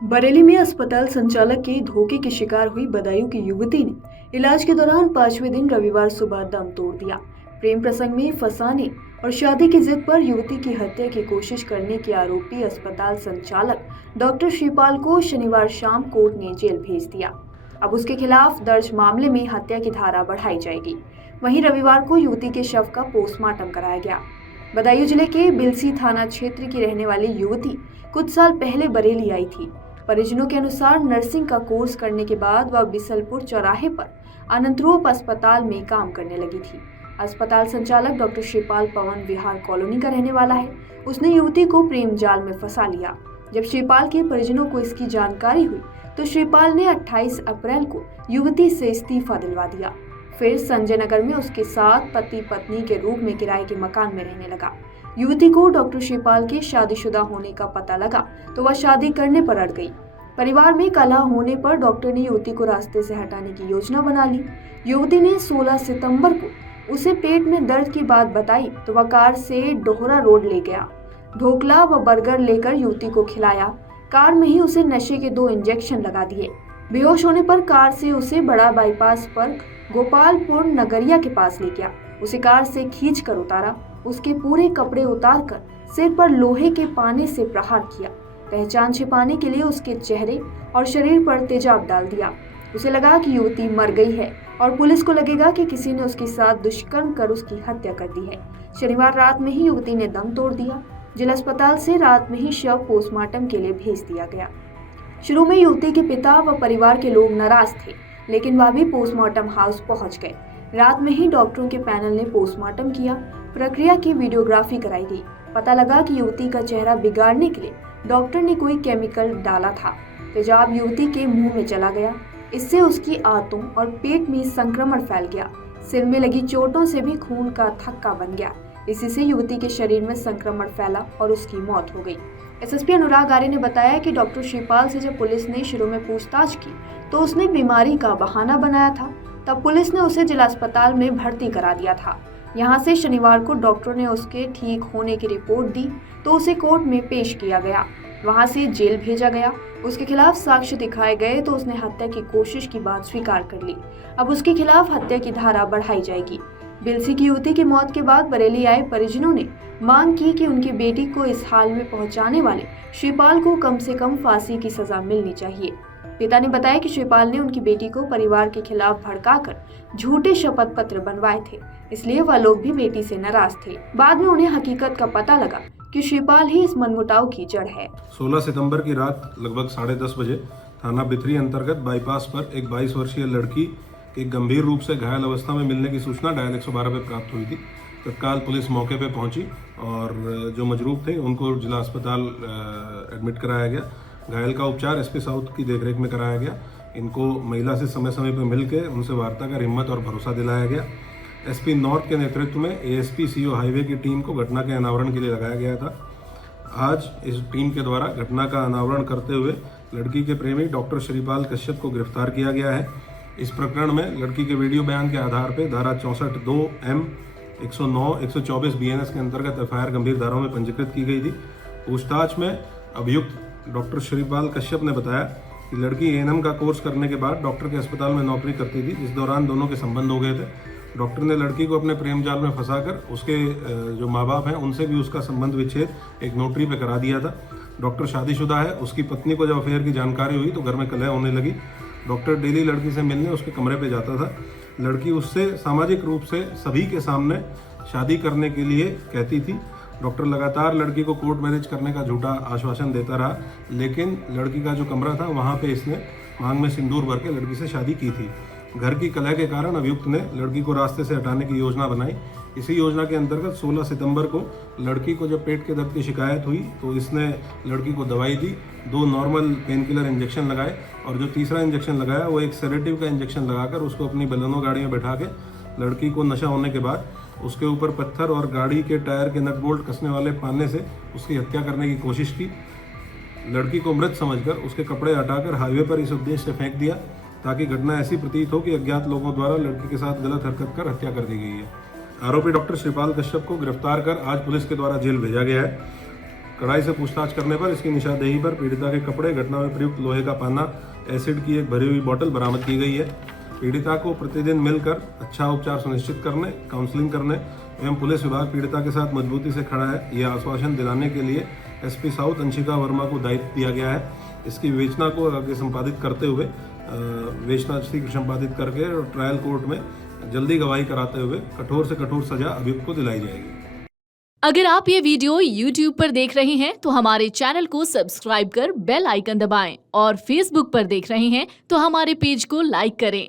बरेली में अस्पताल संचालक के धोखे की शिकार हुई बदायूं की युवती ने इलाज के दौरान 5वें दिन रविवार सुबह दम तोड़ दिया। प्रेम प्रसंग में फंसाने और शादी की जिद पर युवती की हत्या की कोशिश करने के आरोपी अस्पताल संचालक डॉक्टर श्रीपाल को शनिवार शाम कोर्ट ने जेल भेज दिया। अब उसके खिलाफ दर्ज मामले में हत्या की धारा बढ़ाई जाएगी। वहीं रविवार को युवती के शव का पोस्टमार्टम कराया गया। बदायूं जिले के बिलसी थाना क्षेत्र की रहने वाली युवती कुछ साल पहले बरेली आई थी। परिजनों के अनुसार नर्सिंग का कोर्स करने के बाद वह बिसलपुर चौराहे पर अनंतरूप अस्पताल में काम करने लगी थी। अस्पताल संचालक डॉक्टर श्रीपाल पवन विहार कॉलोनी का रहने वाला है। उसने युवती को प्रेम जाल में फंसा लिया। जब श्रीपाल के परिजनों को इसकी जानकारी हुई तो श्रीपाल ने 28 अप्रैल को युवती से इस्तीफा दिलवा दिया। फिर संजय नगर में उसके साथ पति पत्नी के रूप में किराए के मकान में रहने लगा। युवती को डॉक्टर श्रीपाल के शादीशुदा होने का पता लगा तो वह शादी करने पर अड़ गई। परिवार में कलह होने पर डॉक्टर ने युवती को रास्ते से हटाने की योजना बना ली। युवती ने 16 सितंबर को उसे पेट में दर्द की बात बताई तो वह कार से डोहरा रोड ले गया। ढोकला व बर्गर लेकर युवती को खिलाया। कार में ही उसे नशे के 2 इंजेक्शन लगा दिए। बेहोश होने पर कार से उसे बड़ा बाईपास पर गोपालपुर नगरिया के पास ले गया। उसे कार से खींच कर उतारा। उसके पूरे कपड़े उतारकर सिर पर लोहे के पाने से प्रहार किया। पहचान छिपाने के लिए उसके चेहरे और शरीर पर तेजाब डाल दिया। उसे लगा कि युवती मर गई है और पुलिस को लगेगा कि किसी ने उसके साथ दुष्कर्म कर उसकी हत्या कर दी है। शनिवार रात में ही युवती ने दम तोड़ दिया। जिला अस्पताल से रात में ही शव पोस्टमार्टम के लिए भेज दिया गया। शुरू में युवती के पिता व परिवार के लोग नाराज थे, लेकिन वह भी पोस्टमार्टम हाउस पहुंच गए। रात में ही डॉक्टरों के पैनल ने पोस्टमार्टम किया। प्रक्रिया की वीडियोग्राफी कराई गई। पता लगा कि युवती का चेहरा बिगाड़ने के लिए डॉक्टर ने कोई केमिकल डाला था। तेजाब युवती के मुंह में चला गया। इससे उसकी आंतों और पेट में संक्रमण फैल गया। सिर में लगी चोटों से भी खून का थक्का बन गया। इसी से युवती के शरीर में संक्रमण फैला और उसकी मौत हो गई। एसएसपी अनुराग आर्य ने बताया कि डॉक्टर श्रीपाल से जब पुलिस ने शुरू में पूछताछ की तो उसने बीमारी का बहाना बनाया था। तब पुलिस ने उसे जिला अस्पताल में भर्ती करा दिया था। यहां से शनिवार को डॉक्टर ने उसके ठीक होने की रिपोर्ट दी तो उसे कोर्ट में पेश किया गया। वहां से जेल भेजा गया। उसके खिलाफ साक्ष्य दिखाए गए तो उसने हत्या की कोशिश की बात स्वीकार कर ली। अब उसके खिलाफ हत्या की धारा बढ़ाई जाएगी। बिलसी की युवती की मौत के बाद बरेली आए परिजनों ने मांग की कि उनकी बेटी को इस हाल में पहुंचाने वाले श्रीपाल को कम से कम फांसी की सजा मिलनी चाहिए। पिता ने बताया कि श्रीपाल ने उनकी बेटी को परिवार के खिलाफ भड़काकर झूठे शपथ पत्र बनवाए थे, इसलिए वह लोग भी बेटी से नाराज थे। बाद में उन्हें हकीकत का पता लगा कि श्रीपाल ही इस मनमुटाव की जड़ है। 16 सितंबर की रात लगभग 10:30 बजे थाना बिथरी अंतर्गत बाईपास पर एक 22 वर्षीय लड़की के गंभीर रूप से घायल अवस्था में मिलने की सूचना डायल 112 पे प्राप्त हुई थी। तत्काल पुलिस मौके पे पहुंची और जो मजरूब थे उनको जिला अस्पताल एडमिट कराया गया। घायल का उपचार एसपी साउथ की देखरेख में कराया गया। इनको महिला से समय समय पर मिलकर उनसे वार्ता कर हिम्मत और भरोसा दिलाया गया। एसपी नॉर्थ के नेतृत्व में एएसपी सीओ हाईवे की टीम को घटना के अनावरण के लिए लगाया गया था। आज इस टीम के द्वारा घटना का अनावरण करते हुए लड़की के प्रेमी डॉक्टर श्रीपाल कश्यप को गिरफ्तार किया गया है। इस प्रकरण में लड़की के वीडियो बयान के आधार पर धारा 64(2)(m), 109, 124 BNS के अंतर्गत एफआईआर गंभीर धाराओं में पंजीकृत की गई थी। पूछताछ में अभियुक्त डॉक्टर श्रीपाल कश्यप ने बताया कि लड़की एएनएम का कोर्स करने के बाद डॉक्टर के अस्पताल में नौकरी करती थी। इस दौरान दोनों के संबंध हो गए थे। डॉक्टर ने लड़की को अपने प्रेम जाल में फंसाकर उसके जो माँ बाप हैं उनसे भी उसका संबंध विच्छेद एक नोटरी पे करा दिया था। डॉक्टर शादीशुदा है। उसकी पत्नी को जब अफेयर की जानकारी हुई तो घर में कलह होने लगी। डॉक्टर डेली लड़की से मिलने उसके कमरे पे जाता था। लड़की उससे सामाजिक रूप से सभी के सामने शादी करने के लिए कहती थी। डॉक्टर लगातार लड़की को कोर्ट मैरिज करने का झूठा आश्वासन देता रहा, लेकिन लड़की का जो कमरा था वहाँ पे इसने मांग में सिंदूर भर के लड़की से शादी की थी। घर की कलह के कारण अभियुक्त ने लड़की को रास्ते से हटाने की योजना बनाई। इसी योजना के अंतर्गत 16 सितंबर को लड़की को जब पेट के दर्द की शिकायत हुई तो इसने लड़की को दवाई दी, 2 नॉर्मल पेन किलर इंजेक्शन लगाए और जो तीसरा इंजेक्शन लगाया वो एक सेडेटिव का इंजेक्शन लगाकर उसको अपनी बलेनो गाड़ी में बैठा के लड़की को नशा होने के बाद उसके ऊपर पत्थर और गाड़ी के टायर के नट बोल्ट कसने वाले पाने से उसकी हत्या करने की कोशिश की। लड़की को मृत समझकर उसके कपड़े हटाकर हाईवे पर इस उद्देश्य से फेंक दिया ताकि घटना ऐसी प्रतीत हो कि अज्ञात लोगों द्वारा लड़की के साथ गलत हरकत कर हत्या कर दी गई है। आरोपी डॉक्टर श्रीपाल कश्यप को गिरफ्तार कर आज पुलिस के द्वारा जेल भेजा गया है। कड़ाई से पूछताछ करने पर इसकी निशानदेही पर पीड़िता के कपड़े, घटना में प्रयुक्त लोहे का पाना, एसिड की एक भरी हुई बोतल बरामद की गई है। पीड़िता को प्रतिदिन मिलकर अच्छा उपचार सुनिश्चित करने, काउंसलिंग करने एवं पुलिस विभाग पीड़िता के साथ मजबूती से खड़ा है, यह आश्वासन दिलाने के लिए एसपी साउथ अंशिका वर्मा को दायित्व दिया गया है। इसकी विवेचना को आगे संपादित करते हुए विवेचना शीघ्र संपादित करके और ट्रायल कोर्ट में जल्दी गवाही कराते हुए कठोर से कठोर सजा अभियुक्त को दिलाई जाएगी। अगर आप ये वीडियो YouTube पर देख रहे हैं तो हमारे चैनल को सब्सक्राइब कर बेल आइकन दबाएं और Facebook पर देख रहे हैं तो हमारे पेज को लाइक करें।